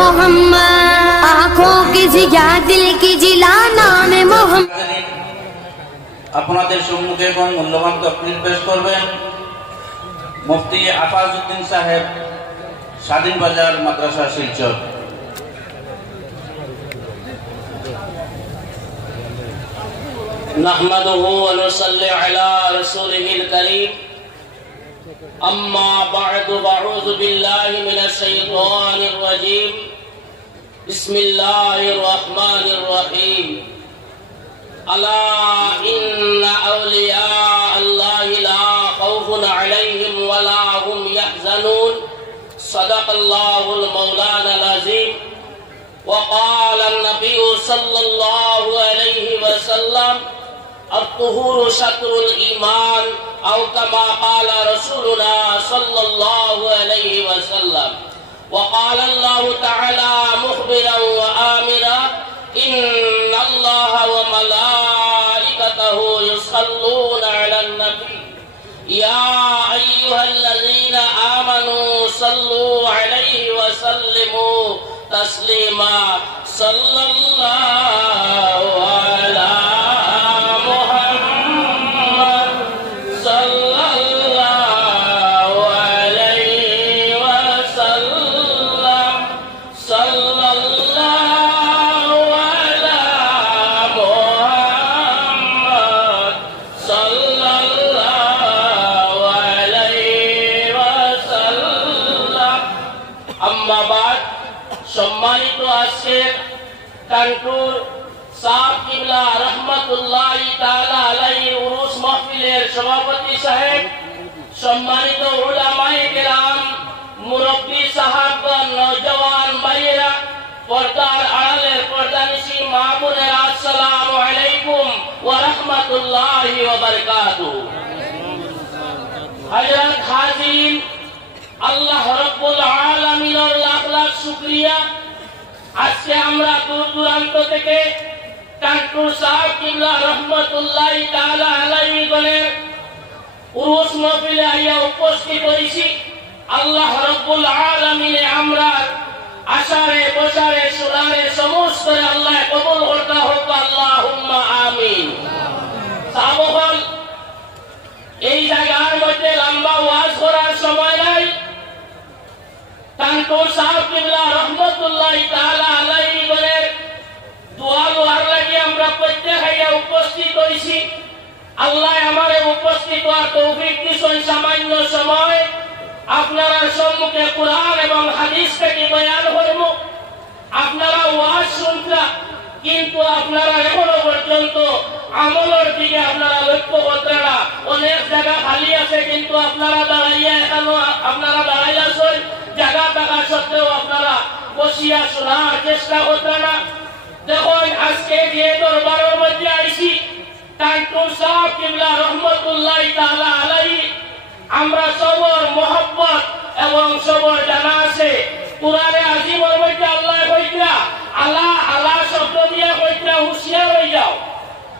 मोहम्मद, आँखों की जिया दिल की जिला नाम मोहम्मद। আপনাদের সম্মুখে এখন মূল্যবান তকরির পেশ করবেন মুফতি আফাজউদ্দিন সাহেব, স্বাধীন বাজার মাদ্রাসা শিলচর। نحمده ونصلي على رسوله الكريم أما بعد فأعوذ بالله من الشيطان الرجيم بسم الله الرحمن الرحيم ألا إن أولياء الله لا خوف عليهم ولا هم يحزنون صدق الله المولانا العظيم وقال النبي صلى الله عليه وسلم الطهور شطر الإيمان أو كما قال رسولنا صلى الله عليه وسلم وقال الله تعالى مخبرا وآمرا إن الله وملائكته يصلون على النبي يا أيها الذين آمنوا صلوا عليه وسلموا تسليما صلى الله على সম্মানিত আজকের কানপুর সাহেব কিবলা রহমাতুল্লাহি তাআলা আলাইহি উরুস মাহফিলের সভাপতি সাহেব, সম্মানিত উলামায়ে কেরাম, মুরব্বী সাহাবগণ, নওজওয়ান ভাইয়েরা, পর্দার আড়ালের পর্দানিশী মা বোনেরা, আসসালামু আলাইকুম ওয়া রাহমাতুল্লাহি ওয়া বারাকাতুহু। হযরত হাজিরিন, আল্লাহ রাব্বুল আলামিনের লাখ লাখ শুকরিয়া। আজকে আমরা দূর দূরান্ত থেকে কানপুর সাহেব কিবলা রহমাতুল্লাহি তাআলা আলাইহি গণের উরুস মাহফিলে আইয়া উপস্থিত হইছি। আল্লাহ রাব্বুল আলামিনে আমরা আশারে বসারে সুরারে সমস্ত আল্লাহ কবুল করতে হোক, আল্লাহুম্মা আমিন। সাহাবাগণ, এই জায়গার মধ্যে লম্বা ওয়াজ করার সময় নাই। কানপুর সাহেব কিবলা রহমাতুল্লাহি তাআলা আলাইহি গণের দোয়া লোহার লাগি আমরা প্রত্যেকে উপস্থিত হইছি। আল্লাহ আমারে উপস্থিত হওয়ার তৌফিক দিছেন। সামান্য সময় আপনারা সম্মুখে কুরআন এবং হাদিস থেকে বয়ান করব। আপনারা ওয়াজ শুনতা, কিন্তু আপনারা এখনো পর্যন্ত আমলের দিকে আপনারা লক্ষ্য করতে না। অনেক জায়গা খালি আছে, কিন্তু আপনারা দাঁড়াইয়া এখনো আপনারা দাঁড়াইয়া আছেন। জায়গা থাকা সত্ত্বেও আপনারা বসিয়া শোনার চেষ্টা করতে না। দেখুন, আজকে যে দরবারের মধ্যে আইছি, কানপুর সাহেব কিবলা রহমাতুল্লাহি তাআলা আলাইহি, আমরা সবর মহব্বত এবং সবর জানা আছে। কুরআনে আজিমের মধ্যে আল্লাহ কইতা, আলা আলা শব্দ দিয়ে কইতা হুঁশিয়ার হয়ে যাও।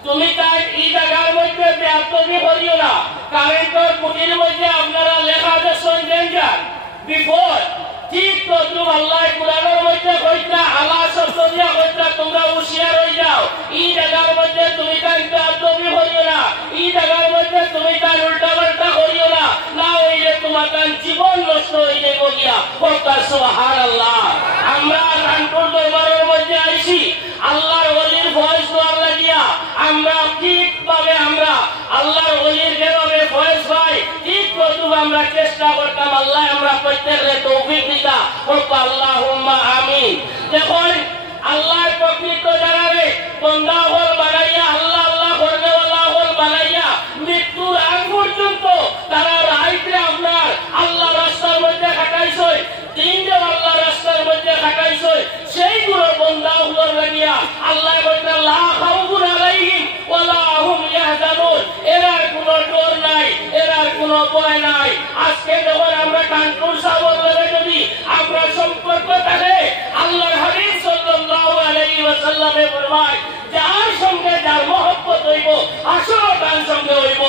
তুমি তাই এই জায়গার মধ্যে বেয়াদবি করিও না। কারেন্টের কুটির মধ্যে আপনারা লেখা দেখছেন ডেঞ্জার, বিপদ। ঠিক তদ্রুপ আল্লাহ কুরআনের মধ্যে কইতা, আলা শব্দ দিয়ে কইতা তোমরা হুঁশিয়ার হয়ে যাও। এই জায়গার মধ্যে তুমি তাই বেয়াদবি করিও না। এই জায়গার মধ্যে তুমি তাই উল্টা পাল্টা করিও না, না হইলে তোমার জীবন নষ্ট হয়ে যাবে গিয়া। সুবহানাল্লাহ। আমরা কানপুর দরবারের মধ্যে আইছি আল্লাহর ওলির ভয়েস দেওয়ার লাগিয়া। আমরা ঠিকভাবে আমরা আল্লাহর ওলির যেভাবে ভয়েস পাই, ঠিক তদ্রুপ আমরা চেষ্টা করতাম। আল্লাহ আমরা প্রত্যেকের তৌফিক দিতা হোক, আল্লাহুম্মা আমিন। দেখুন, আল্লাহর প্রকৃত জানারে বন্দা হল বানাইয়া, আল্লাহ আল্লাহ করবে আল্লাহ হল বানাইয়া মৃত্যুর আগ পর্যন্ত তারা রাইতে আপনার আল্লাহ রাস্তার মধ্যে খাটাইছে, দিনও আল্লাহ রাস্তার মধ্যে খাটাইছে। সেইগুলো বন্দা হল লাগিয়া আল্লাহ বলতে লা খাউফুন আলাইহিম ওয়ালা হুম ইয়াহজানুন, এরার কোনো ডর নাই, এরার কোনো ভয় নাই। আজকে যখন আমরা কানপুর সাহেবের লগে যদি আমরা সম্পর্ক থাকে, আল্লাহর হাবিব সাল্লাল্লাহু আলাইহি ওয়াসাল্লামে ফরমায়, যার সঙ্গে যার মহব্বত হইব আসল তার সঙ্গে হইব।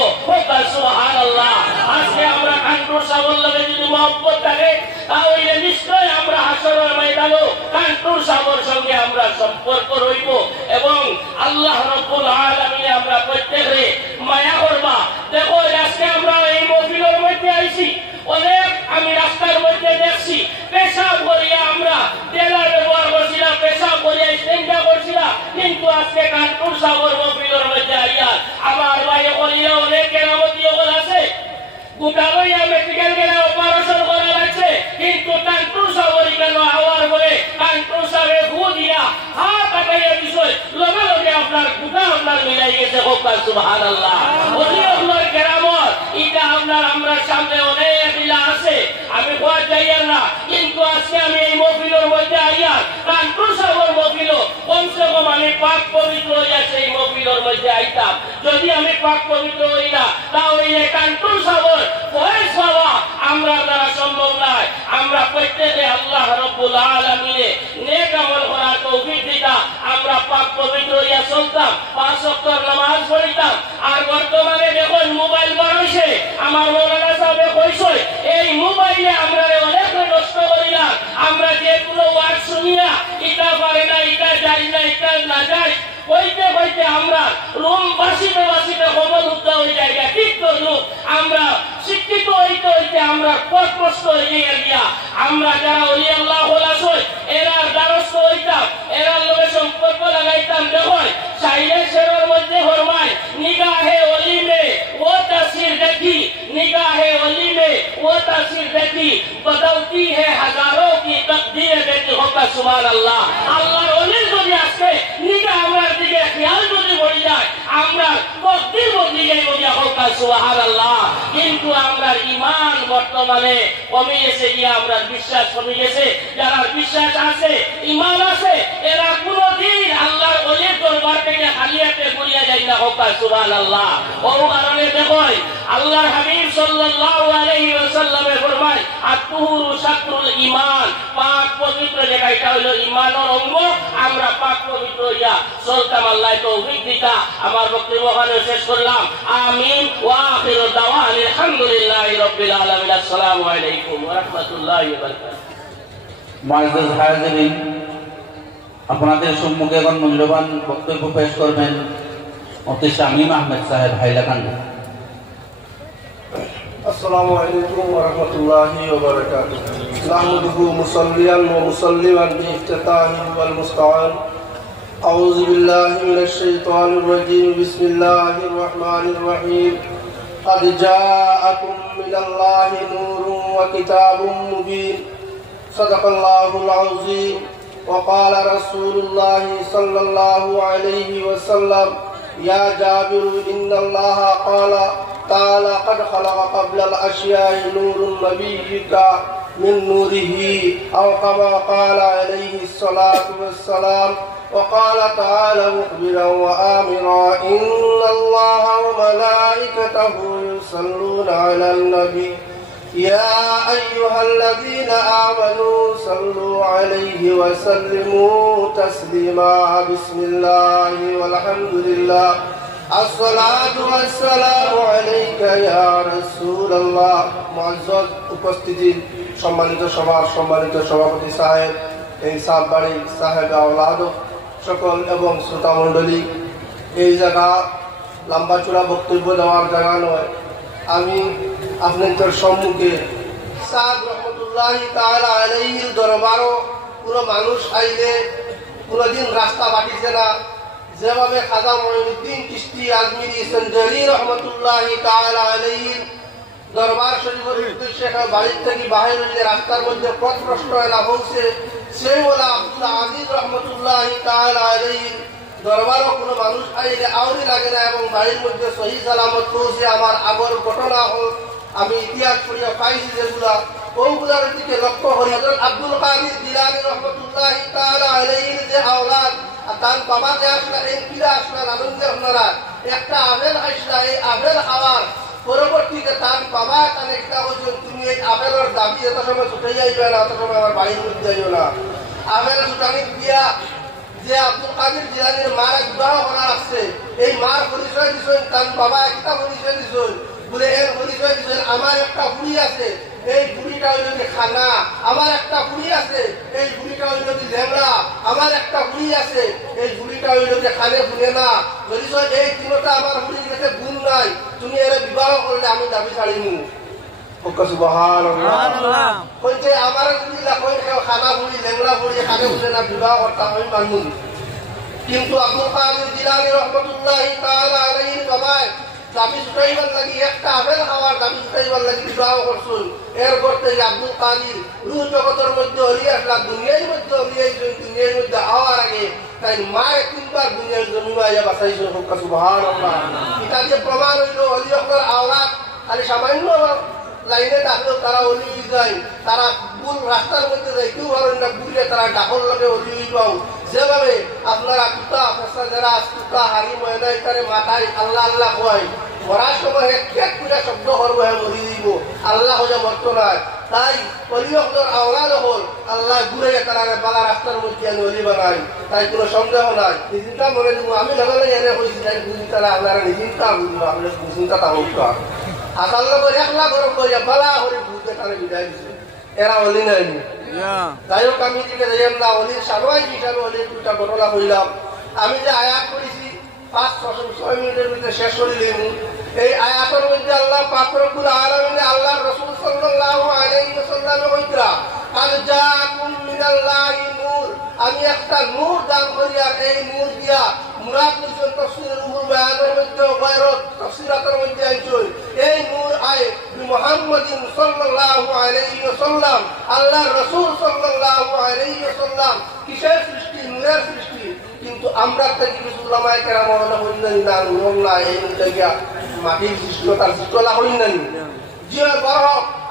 সুবহানাল্লাহ। আজকে আমরা কানপুর সাহেবের লগে যদি মহব্বত থাকে, তাহলে নিশ্চয় আমরা হাসরের ময়দানে কান্টুর সাগরের সঙ্গে আমরা সম্পর্ক রইব এবং আল্লাহ রাব্বুল আলামিন আমরা প্রত্যেকরে মায়া করবা। দেখো আজকে আমরা এই মহফিলের মধ্যে আইছি, অনেক আমি রাস্তার মধ্যে দেখছি পেশাব করিয়া আমরা তেলা ব্যবহার করছিলাম, পেশাব করিয়া স্টেঞ্জা করছিলাম, কিন্তু আজকে কানপুর সাগর মহফিলের মধ্যে আইয়া আমার ভাই করিয়া অনেক কেরামতি ওগুল আছে, গোটা লইয়া মেডিকেল গেলে অপারেশন করা লাগছে, কিন্তু কানপুর সাগরই কেন হওয়ার পরে কানপুর সাগরে ভু দিয়া হাত আটাইয়া বিষয় লগে লগে আপনার গোটা আপনার মিলাই গেছে। হোক সুবহানাল্লাহ। ওলি আপনার কেরামত এটা আপনার আমরা সামনে অনেক লীলা আছে, আমি ভয় যাইয়া না, কিন্তু আজকে আমি এই মহফিলের মধ্যে আইয়া কানপুর সাগর মহফিল কমসে কম আমি পাক পবিত্র হইয়া সেই মহফিলের মধ্যে আইতাম। যদি আমি পাক পবিত্র হই না তাহলে কানপুর সাগর ফয়েজ পাওয়া আমরা দ্বারা সম্ভব নয়। আমরা প্রত্যেকে আল্লাহ রাব্বুল আলামিনে নেক আমল করার তৌফিক দিতা, আমরা পাক পবিত্র হইয়া চলতাম, 5 ওয়াক্ত নামাজ পড়িতাম। আর বর্তমানে দেখুন মোবাইল বানাইছে, আমার মৌলানা সাহেব কইছে এই মোবাইলে আমরা অনেক নষ্ট করিলাম, আমরা যে কোনো ওয়াজ শুনিয়া এটা পারে না, এটা যাই না, এটা না যাই কইতে কইতে আমরা রুম বাসিতে বাসিতে কবল উঠতে হয়ে যায়। ঠিক তো আমরা শিক্ষিত হইতে হইতে আমরা পথভ্রষ্ট হয়ে গিয়া আমরা যারা ওলি আল্লাহ হলাসই এরা দ্বারস্থ হইতাম, এরা লোকের সম্পর্ক লাগাইতাম। দেখুন সাইলেন্সের মধ্যে ফরমায় নিগাহে ওলি মে ও তাসির দেখি, निगाहे वली में वो तासीर देखी बदलती है हजारों की तकदीर देखी। होगा सुभान अल्लाह। আল্লাহর ওলির যদি আজকে নিগাহ আমার দিকে খেয়াল যদি পড়ে যায় আমরা তকদীর বদলে যাই বলিয়া হোকা সুবহানাল্লাহ। কিন্তু আমরা ঈমান বর্তমানে কমে এসে গিয়ে আমরা বিশ্বাস কমে গেছে। যারা বিশ্বাস আছে ঈমান আছে এরা কোনদিন আল্লাহর ওলির দরবার থেকে খালি হাতে ঘুরিয়া যায় না। হোকা সুবহানাল্লাহ। ও কারণে দেখুন আল্লাহর হাবিব সাল্লাল্লাহু আলাইহি ওয়াসাল্লামে ফরমায় আত-তুহুরু শাতরুল ঈমান, পাক পবিত্র যেটা এটা হলো ঈমানের অঙ্গ। আমরা পাক পবিত্র হইয়া চলতাম। আল্লাহ তৌফিক দিতা। আমার বক্তব্য এখানে শেষ করলাম। আমিন ওয়া আখিরু দাওয়ানা আলহামদুলিল্লাহি রাব্বিল আলামিন। আসসালামু আলাইকুম ওয়া রাহমাতুল্লাহি ওয়া বারাকাতুহু। মুআজ্জাজ হাজিরিন, আপনাদের সম্মুখে এখন মূল্যবান বক্তব্য পেশ করবেন মুফতি শামীম আহমেদ সাহেব হাইলাকান্দি। আসসালামু আলাইকুম ওয়া রাহমাতুল্লাহি ওয়া বারাকাতুহু। নাহমাদুহু মুসাল্লিয়ান ওয়া মুসাল্লিমান বিইফতিতাহি ওয়াল মুস্তাআন। আউযু বিল্লাহি মিনাশ শাইতানির রাজীম। বিসমিল্লাহির রাহমানির রাহিম। قد جاءكم من الله نور وكتاب مبين صدق الله العظيم وقال رسول الله صلى الله عليه وسلم يا جابر إن الله قال تعالى قد خلق قبل الأشياء نور نبيك من نوره أو كما قال عليه الصلاة والسلام. وقال تعالى مخبرا وآمرا إن الله وملائكته يصلون على النبي يا أيها الذين آمنوا صلوا عليه وسلموا تسليما. بسم الله والحمد لله الصلاة والسلام عليك يا رسول الله. মুআজ্জাজ উপস্থিতি, সম্মানিত সভার সম্মানিত সভাপতি সাহেব, এই সাববাড়ি সাহেব আওলাদ সকল এবং শ্রোতা মণ্ডলী, এই জায়গা লম্বা চূড়া বক্তব্য দেওয়ার জায়গা নয়। আমি আপনাদের সম্মুখে সাদ রহমতুল্লাহি তাআলা আলাইহির দরবারও কোনো মানুষ আইলে কোনোদিন রাস্তা বাটিছে না। যেভাবে খাজা মঈনুদ্দিন চিশতি আজমিরি সঞ্জরি রহমতুল্লাহি তাআলা আলাইহির দরবার শরীফের উদ্দেশ্যে বাড়ির থেকে বাহির হইলে রাস্তার মধ্যে পথ প্রশ্ন এলা হচ্ছে, সেই ওলা আব্দুল আজিজ রহমতুল্লাহি তাআলা আলাইহির দরবারও কোনো মানুষ আইলে আউরি লাগে না এবং বাড়ির মধ্যে সহি সালামত পৌঁছে। আমার আগর ঘটনা হোক আমি ইতিহাস পড়িয়া পাইছি যেগুলা, ওগুলার দিকে লক্ষ্য করি। হযরত আব্দুল কাদির জিলানী রহমতুল্লাহি তাআলা আলাইহির যে আওলাদ, তার বাবাকে আসলা এমপিরা আসলা নানুনকে আপনারা একটা আপেল খাইছিলা, এই আপেল খাওয়ার পরবর্তীতে তার বাবা তার একটা বলছেন তুমি এই আপেলের দাবি এত সময় ছুটে যাইবে না, এত সময় আমার বাড়ির মধ্যে যাইও না। আপেল ছুটানি দিয়া যে আব্দুল কাদির জিলানীর মার বিবাহ করা আসছে, এই মার পরিচয় দিচ্ছেন, তার বাবা একটা পরিচয় দিচ্ছেন, বলে এর পরিচয় দিচ্ছেন আমার একটা বুড়ি আছে এই বুড়িটা হইল যে খানা, আমার একটা বুড়ি আছে এই বুড়িটা হইল যে ল্যাংড়া, আমার একটা বুড়ি আছে এই বুড়িটা হইল যে খানে শুনে না। যদি এই তিনটা আমার বুড়ির কাছে গুণ নাই, তুমি এর বিবাহ করলে আমি দাবি ছাড়িমু। আমার যদি খানা বুড়ি ল্যাংড়া বুড়ি খানে শুনে না বিবাহ করতাম আমি মানবো। কিন্তু আব্দুল কাদের জিলানী রহমতুল্লাহি তাআলা আলাইহির বাবায় দাবি জুটাইবার লাগি একটা আপেল খাওয়ার দাবি জুটাইবার লাগি বিবাহ করছেন। এর করতে আব্দুল কাদের রুহ জগতের মধ্যে হলিয়ে আসলা, দুনিয়ার মধ্যে হলিয়েছেন। দুনিয়ার মধ্যে আওয়ার আগে তাই মায়ের তিনবার দুনিয়ার জমিমাইয়া বাঁচাইছেন। সুবহানাল্লাহ। এটা যে প্রমাণ হইল অলিয়কর আওলাদ খালি সামান্য লাইনে ডাকলেও তারা অলি হয়ে যায়, তারা ভুল রাস্তার মধ্যে যায়, কেউ পারেন না বুঝলে তারা ডাকর লগে অলি হয়ে পাও। যেভাবে আপনারা কুতা ফেসা যারা কুতা হারি ময়না এখানে মাথায় আল্লাহ আল্লাহ কয়, মরার সময় এক পূজা শব্দ করবো হ্যাঁ মরি দিব, আল্লাহ হয়ে মরত নয়। তাই অলিয়কর আওলাদ হল আল্লাহ ঘুরে তারা বালা রাস্তার মধ্যে আমি অলি বানাই, তাই কোনো সন্দেহ নাই। নিজিনটা মনে দিব আমি লগে লগে এনে কইছি তাই বুঝি তারা আপনারা নিজিনটা বুঝবো, আপনার নিজিনটা তাহলে আসার লোক একলা গরম করিয়া বালা করে বুঝতে তারা বিদায় দিচ্ছে। এরা অলি নাই। যাই হোক আমি দিকে যাইলাম না অলির সারোয়াই হিসাবে অলির দুটা ঘটনা করিলাম। আমি যে আয়াত করেছি 5-6 মিনিটের ভিতরে শেষ করিলেন। এই আয়াতের মধ্যে আল্লাহ পাক রব্বুল আলামিন আল্লাহর রাসূল সাল্লাল্লাহু আলাইহি ওয়াসাল্লাম কইরা আল জাকুম মিনাল্লাহি নূর, আমি একটা নূর দান করি আর এই নূর দিয়া মুরাদ নিজন তাফসীরের রুহুল বায়ানের মধ্যে গায়রত তাফসীরাতের মধ্যে আইছই। এই নূর আয় মুহাম্মাদিন সাল্লাল্লাহু আলাইহি ওয়াসাল্লাম, আল্লাহর রাসূল সাল্লাল্লাহু আলাইহি ওয়াসাল্লাম কিসের সৃষ্টি? নূরের সৃষ্টি। কিন্তু আমরা তাকে কিছু উলামায়ে কেরাম মনে করেন না নূর না এই জায়গা মাটির সৃষ্টি তার সৃষ্টিলা হইন না। যে বড়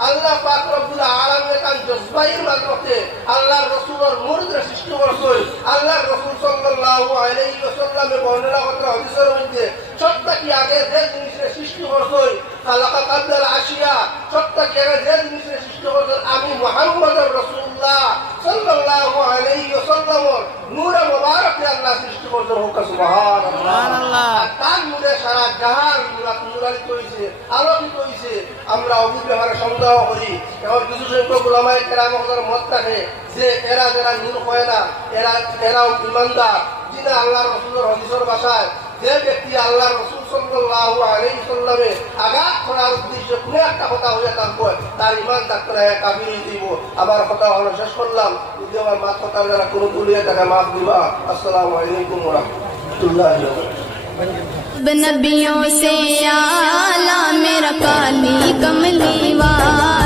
আল্লাহ পাক রব্বুল আলামিন তার জজবাইর মাধ্যমে আল্লাহর রাসূলের মুরদের সৃষ্টি করছেন। আল্লাহর রাসূল সাল্লাল্লাহু আলাইহি ওয়াসাল্লামের বর্ণনা করা হাদিসের মধ্যে সত্তা কি আগে যে জিনিসের সৃষ্টি করছেন খালাকা কাবলাল আশিয়া, সত্তা কি আগে যে জিনিসের সৃষ্টি করছেন আমি মুহাম্মদুর রাসূলুল্লাহ সাল্লাল্লাহু আলাইহি ওয়াসাল্লামের নূরে মুবারকে আল্লাহ সৃষ্টি করছেন। সুবহানাল্লাহ। তার নূরে সারা জাহান নূরান্বিত হয়েছে, আলোকিত হয়েছে। আমরা অভিব্যবহারে সন্দেহ করি। এমন কিছু সংখ্যক উলামায়ে কেরামের মত থাকে যে এরা যারা নূর হয় না এরাও ঈমানদার। যিনি আল্লাহর রাসূলের হাদিসের ভাষায় যে ব্যক্তি আল্লাহর রাসূল সাল্লাল্লাহু আলাইহি ওয়াসাল্লামে আঘাত করার উদ্দেশ্যে কোনো একটা কথা হয়ে থাকবে তার ঈমান থাকতে না, কাফির হয়ে দিব। আমার কথা হলো শেষ করলাম। যদি আমার মাত কথা যারা কোনো ভুলিয়ে থাকে মাফ দিবা। আসসালামু আলাইকুম ওয়া রাহমাতুল্লাহি ওয়া বারাকাতুহু। नबियों से आला मेरा काली कमली वाला।